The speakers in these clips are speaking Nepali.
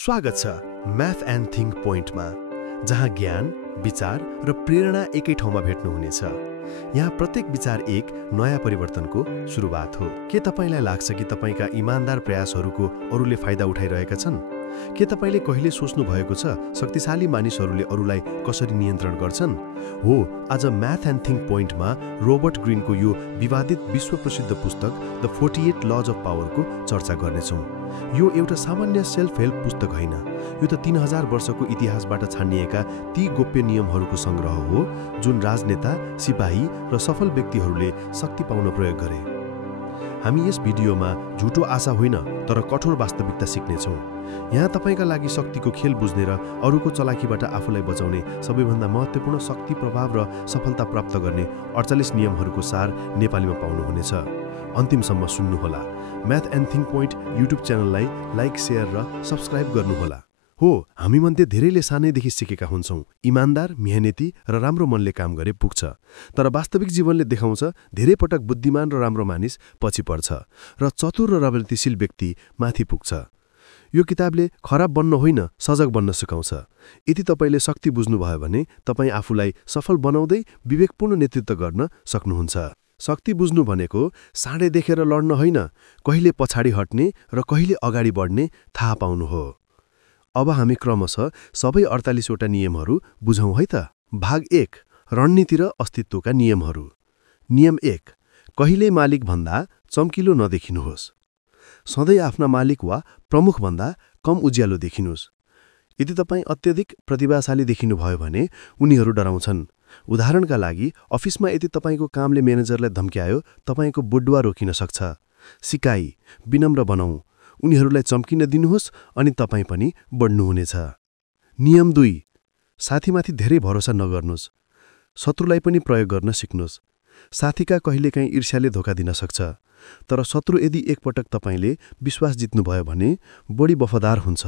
स्वागत छ म्याथ एन्ड थिङ्क पोइन्टमा, जहाँ ज्ञान, विचार र प्रेरणा एकै ठाउँमा भेट्नुहुनेछ। यहाँ प्रत्येक विचार एक नयाँ परिवर्तनको सुरुवात हो। के तपाईलाई लाग्छ कि तपाईका इमानदार प्रयासहरूको अरूले फाइदा उठाइरहेका छन्? के तपाईले कहिले सोच्नु भएको छ शक्तिशाली मानिसहरूले अरूलाई कसरी नियन्त्रण गर्छन्? हो, आज म्याथ एन्ड थिङ्क पोइन्टमा रोबर्ट ग्रीनको यो विवादित विश्व प्रसिद्ध पुस्तक द 48 लज अफ पावरको चर्चा गर्नेछौँ। यो एउटा सामान्य सेल्फ हेल्प पुस्तक होइन, यो त 3000 वर्षको इतिहासबाट छानिएका ती गोप्य नियमहरूको सङ्ग्रह हो जुन राजनेता, सिपाही र सफल व्यक्तिहरूले शक्ति पाउन प्रयोग गरे। हामी यस भिडियोमा झुटो आशा होइन तर कठोर वास्तविकता सिक्नेछौँ। यहाँ तपाईँका लागि शक्तिको खेल बुझ्ने र अरूको चलाखीबाट आफूलाई बचाउने सबैभन्दा महत्त्वपूर्ण शक्ति, प्रभाव र सफलता प्राप्त गर्ने 48 नियमहरूको सार नेपालीमा पाउनुहुनेछ। अन्तिमसम्म सुन्नुहोला। Math and think point YouTube च्यानललाई लाइक, शेयर र सब्स्क्राइब गर्नुहोला। हो, हामीमध्ये धेरैले सानैदेखि सिकेका हुन्छौँ, इमान्दार, मेहनती र राम्रो मनले काम गरे पुग्छ। तर वास्तविक जीवनले देखाउँछ धेरै पटक बुद्धिमान र राम्रो मानिस पछि पर्छ र चतुर र प्रगतिशील व्यक्ति माथि पुग्छ। यो किताबले खराब बन्न होइन, सजग बन्न सिकाउँछ। यदि तपाईँले शक्ति बुझ्नुभयो भने तपाईँ आफूलाई सफल बनाउँदै विवेकपूर्ण नेतृत्व गर्न सक्नुहुन्छ। शक्ति बुझ्नु भनेको साँडे देखेर लड्न होइन, कहिले पछाडि हट्ने र कहिले अगाडि बढ्ने थाहा पाउनु हो। अब हामी क्रमशः सबै 48 वटा नियमहरू बुझौँ है त। भाग 1, रणनीति र अस्तित्वका नियमहरू। नियम 1, कहिले मालिकभन्दा चम्किलो नदेखिनुहोस्। सधैँ आफ्ना मालिक वा प्रमुखभन्दा कम उज्यालो देखिनुहोस्। यदि तपाईँ अत्यधिक प्रतिभाशाली देखिनुभयो भने उनीहरू डराउँछन्। उदाहरणका लागि, अफिसमा यदि तपाईँको कामले म्यानेजरलाई धम्क्यायो, तपाईँको बुडुवा रोकिन सक्छ। सिकाइ, विनम्र बनाऊ, उनीहरूलाई चम्किन दिनुहोस् अनि तपाईँ पनि बढ्नुहुनेछ। नियम 2, साथीमाथि धेरै भरोसा नगर्नुहोस्। शत्रुलाई पनि प्रयोग गर्न सिक्नुहोस्। साथीका कहिलेकाहीँ ईर्ष्याले धोका दिन सक्छ, तर शत्रु यदि एकपटक तपाईँले विश्वास जित्नुभयो भने बढी वफादार हुन्छ।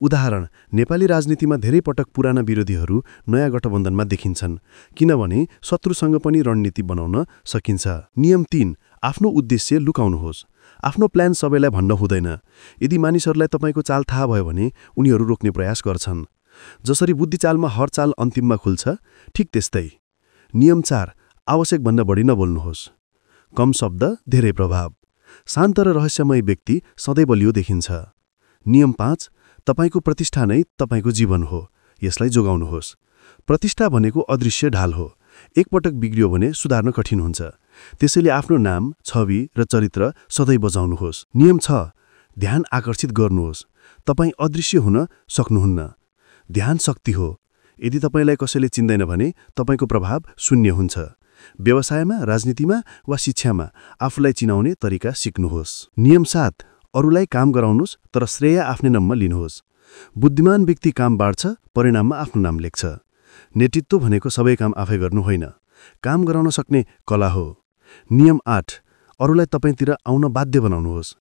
उदाहरण, नेपाली राजनीतिमा धेरै पटक पुराना विरोधीहरू नयाँ गठबन्धनमा देखिन्छन्, किनभने शत्रुसँग पनि रणनीति बनाउन सकिन्छ। नियम 3, आफ्नो उद्देश्य लुकाउनुहोस्। आफ्नो प्लान सबैलाई भन्न हुँदैन। यदि मानिसहरूलाई तपाईँको चाल थाहा भयो भने उनीहरू रोक्ने प्रयास गर्छन्। जसरी बुद्धिचालमा हर चाल अन्तिममा खुल्छ, ठिक त्यस्तै। नियम 4, आवश्यकभन्दा बढी नबोल्नुहोस्। कम शब्द, धेरै प्रभाव। शान्त र रहस्यमय व्यक्ति सधैँ बलियो देखिन्छ। नियम 5, तपाईँको प्रतिष्ठा नै तपाईँको जीवन हो, यसलाई जोगाउनुहोस्। प्रतिष्ठा भनेको अदृश्य ढाल हो। एकपटक बिग्रियो भने सुधार्न कठिन हुन्छ। त्यसैले आफ्नो नाम, छवि र चरित्र सधैँ बचाउनुहोस्। नियम 6, ध्यान आकर्षित गर्नुहोस्। तपाईँ अदृश्य हुन सक्नुहुन्न। ध्यान शक्ति हो। यदि तपाईँलाई कसैले चिन्दैन भने तपाईँको प्रभाव शून्य हुन्छ। व्यवसायमा, राजनीतिमा वा शिक्षामा आफूलाई चिनाउने तरिका सिक्नुहोस्। नियम 7, अरूलाई काम गराउनुहोस् तर श्रेय आफ्नै नाममा लिनुहोस्। बुद्धिमान व्यक्ति काम बाँड्छ, परिणाममा आफ्नो नाम लेख्छ। नेतृत्व भनेको सबै काम आफै गर्नु होइन, काम गराउन सक्ने कला हो। नियम 8, अरूलाई तपाईँतिर आउन बाध्य बनाउनुहोस्।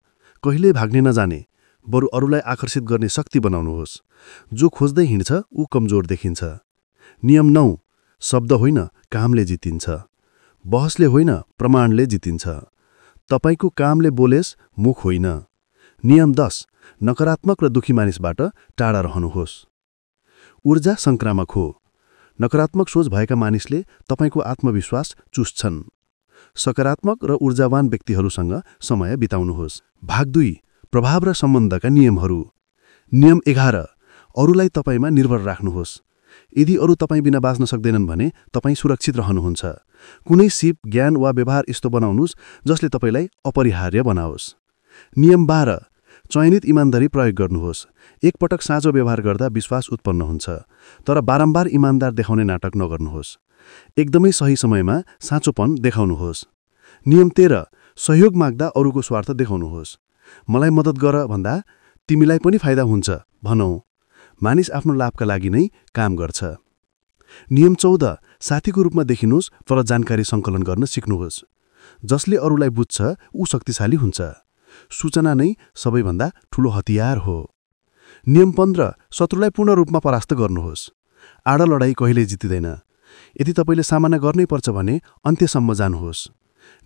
कहिल्यै भाग्ने नजाने, बरु अरूलाई आकर्षित गर्ने शक्ति बनाउनुहोस्। जो खोज्दै हिँड्छ ऊ कमजोर देखिन्छ। नियम 9, शब्द होइन, कामले जितिन्छ। बहसले होइन, प्रमाणले जितिन्छ। तपाईँको कामले बोलेस्, मुख होइन। नियम 10, नकारात्मक र दुखी मानिसबाट टाढा रहनुहोस्। ऊर्जा संक्रामक हो। नकारात्मक सोच भएका मानिसले तपाईँको आत्मविश्वास चुस्छन्। सकारात्मक र ऊर्जावान व्यक्तिहरूसँग समय बिताउनुहोस्। भाग 2, प्रभाव र सम्बन्धका नियमहरू। नियम 11, अरूलाई तपाईँमा निर्भर राख्नुहोस्। यदि अरू तपाईँ बिना बाँच्न सक्दैनन् भने तपाईँ सुरक्षित रहनुहुन्छ। कुनै सिप, ज्ञान वा व्यवहार यस्तो बनाउनुहोस् जसले तपाईँलाई अपरिहार्य बनाओस्। नियम 12, चयनित इमान्दारी प्रयोग गर्नुहोस्। एकपटक साँचो व्यवहार गर्दा विश्वास उत्पन्न हुन्छ, तर बारम्बार इमान्दार देखाउने नाटक नगर्नुहोस्। एकदमै सही समयमा साँचोपन देखाउनुहोस्। नियम 13, सहयोग माग्दा अरूको स्वार्थ देखाउनुहोस्। मलाई मद्दत गर भन्दा तिमीलाई पनि फाइदा हुन्छ भनौँ। मानिस आफ्नो लाभका लागि नै काम गर्छ। नियम 14, साथीको रूपमा देखिनुहोस् तर जानकारी सङ्कलन गर्न सिक्नुहोस्। जसले अरूलाई बुझ्छ ऊ शक्तिशाली हुन्छ। सूचना नै सबैभन्दा ठुलो हतियार हो। नियम 15, शत्रुलाई पूर्ण रूपमा परास्त गर्नुहोस्। आडा लडाई कहिल्यै जितिँदैन। यदि तपाईँले सामना गर्नै पर्छ भने अन्त्यसम्म जानुहोस्।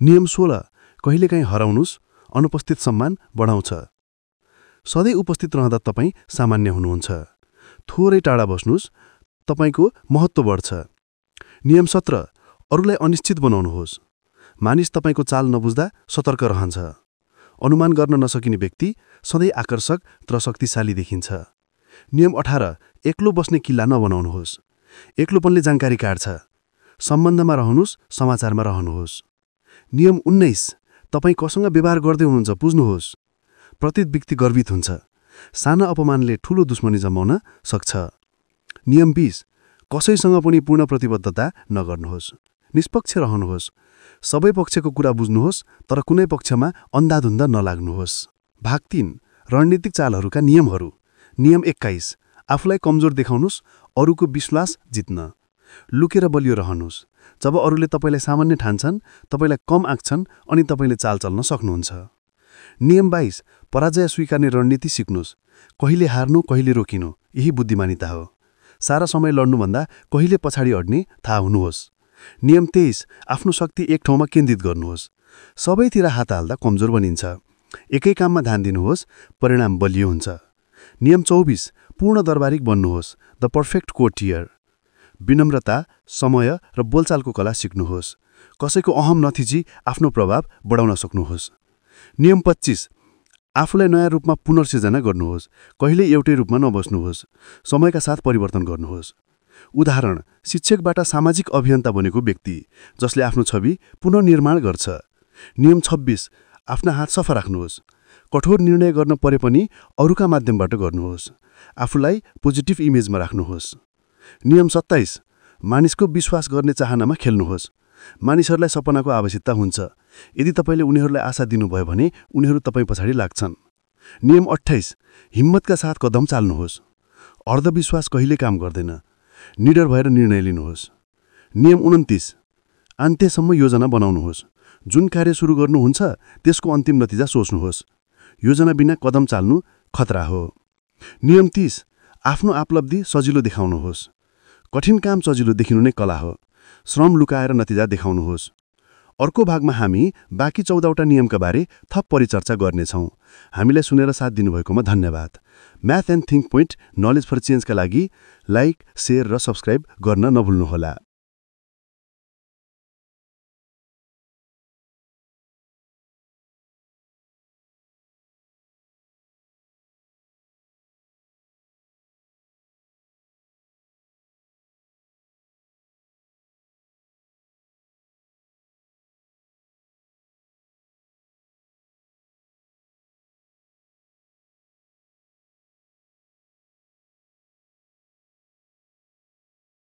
नियम 16, कहिलेकाहीँ हराउनुहोस्, अनुपस्थित सम्मान बढाउँछ। सधैँ उपस्थित रहँदा तपाईँ सामान्य हुनुहुन्छ। थोरै टाढा बस्नुहोस्, तपाईँको महत्त्व बढ्छ। नियम 17, अरूलाई अनिश्चित बनाउनुहोस्। मानिस तपाईँको चाल नबुझ्दा सतर्क रहन्छ। अनुमान गर्न नसकिने व्यक्ति सधैँ आकर्षक तर शक्तिशाली देखिन्छ। नियम 18, एक्लो बस्ने किल्ला नबनाउनुहोस्। एक्लोपनले जानकारी काट्छ। सम्बन्धमा रहनुहोस्, समाचारमा रहनुहोस्। नियम 19, तपाईँ कसँग व्यवहार गर्दै हुनुहुन्छ बुझ्नुहोस्। प्रत्येक व्यक्ति गर्वित हुन्छ। साना अपमानले ठूलो दुश्मनी जमाउन सक्छ। नियम 20, कसैसँग पनि पूर्ण प्रतिबद्धता नगर्नुहोस्। निष्पक्ष रहनुहोस्। सबै पक्षको कुरा बुझ्नुहोस्, तर कुनै पक्षमा अन्धाधुन्ध नलाग्नुहोस्। भाग 3, रणनीतिक चालहरूका नियमहरू। नियम 21, आफूलाई कमजोर देखाउनुहोस्, अरूको विश्वास जित्न। लुकेर बलियो रहनुहोस्। जब अरूले तपाईँलाई सामान्य ठान्छन्, तपाईँलाई कम आँक्छन् अनि तपाईँले चाल चल्न सक्नुहुन्छ। नियम 22, पराजय स्वीकार्ने रणनीति सिक्नुहोस्। कहिले हार्नु, कहिले रोकिनु, यही बुद्धिमानिता हो। सारा समय लड्नुभन्दा कहिले पछाडि हट्ने थाहा हुनुहोस्। नियम 23, आफ्नो शक्ति एक ठाउँमा केन्द्रित गर्नुहोस्। सबैतिर हात हाल्दा कमजोर बनिन्छ। एकै काममा ध्यान दिनुहोस्, परिणाम बलियो हुन्छ। नियम 24, पूर्ण दरबारिक बन्नुहोस्। The perfect courtier. विनम्रता, समय र बोलचालको कला सिक्नुहोस्। कसैको अहम नथिची आफ्नो प्रभाव बढाउन सक्नुहोस्। नियम 25, आफूलाई नयाँ रूपमा पुनर्सिर्जना गर्नुहोस्। कहिले एउटै रूपमा नबस्नुहोस्। समयका साथ परिवर्तन गर्नुहोस्। उदाहरण, शिक्षकबाट सामाजिक अभियन्ता बनेको व्यक्ति जसले आफ्नो छवि पुनर्निर्माण गर्छ। नियम 26, आफ्ना हात सफा राख्नुहोस्। कठोर निर्णय गर्न परे पनि अरूका माध्यमबाट गर्नुहोस्। आफूलाई पोजिटिभ इमेजमा राख्नुहोस्। नियम 27, मानिसको विश्वास गर्ने चाहनामा खेल्नुहोस्। मानिसहरूलाई सपनाको आवश्यकता हुन्छ। यदि तपाईँले उनीहरूलाई आशा दिनुभयो भने उनीहरू तपाईँ पछाडि लाग्छन्। नियम 28, हिम्मतका साथ कदम चाल्नुहोस्। अर्धविश्वास कहिले काम गर्दैन। निडर भएर निर्णय लिनुहोस्। नियम 29, अन्त्यसम्म योजना बनाउनुहोस्। जुन कार्य सुरु गर्नुहुन्छ त्यसको अन्तिम नतिजा सोच्नुहोस्। योजना बिना कदम चाल्नु खतरा हो। नियम 30, आफ्नो उपलब्धि सजिलो देखाउनुहोस्। कठिन काम सजिलो देखिनु नै कला हो। श्रम लुकाएर नतिजा देखाउनुहोस्। अर्को भागमा हामी बाँकी 14वटा नियमका बारे थप परिचर्चा गर्नेछौँ। हामीलाई सुनेर साथ दिनुभएकोमा धन्यवाद। Math and think point knowledge for चेन्जका लागि लाइक, सेयर र सब्स्क्राइब गर्न नभुल्नुहोला।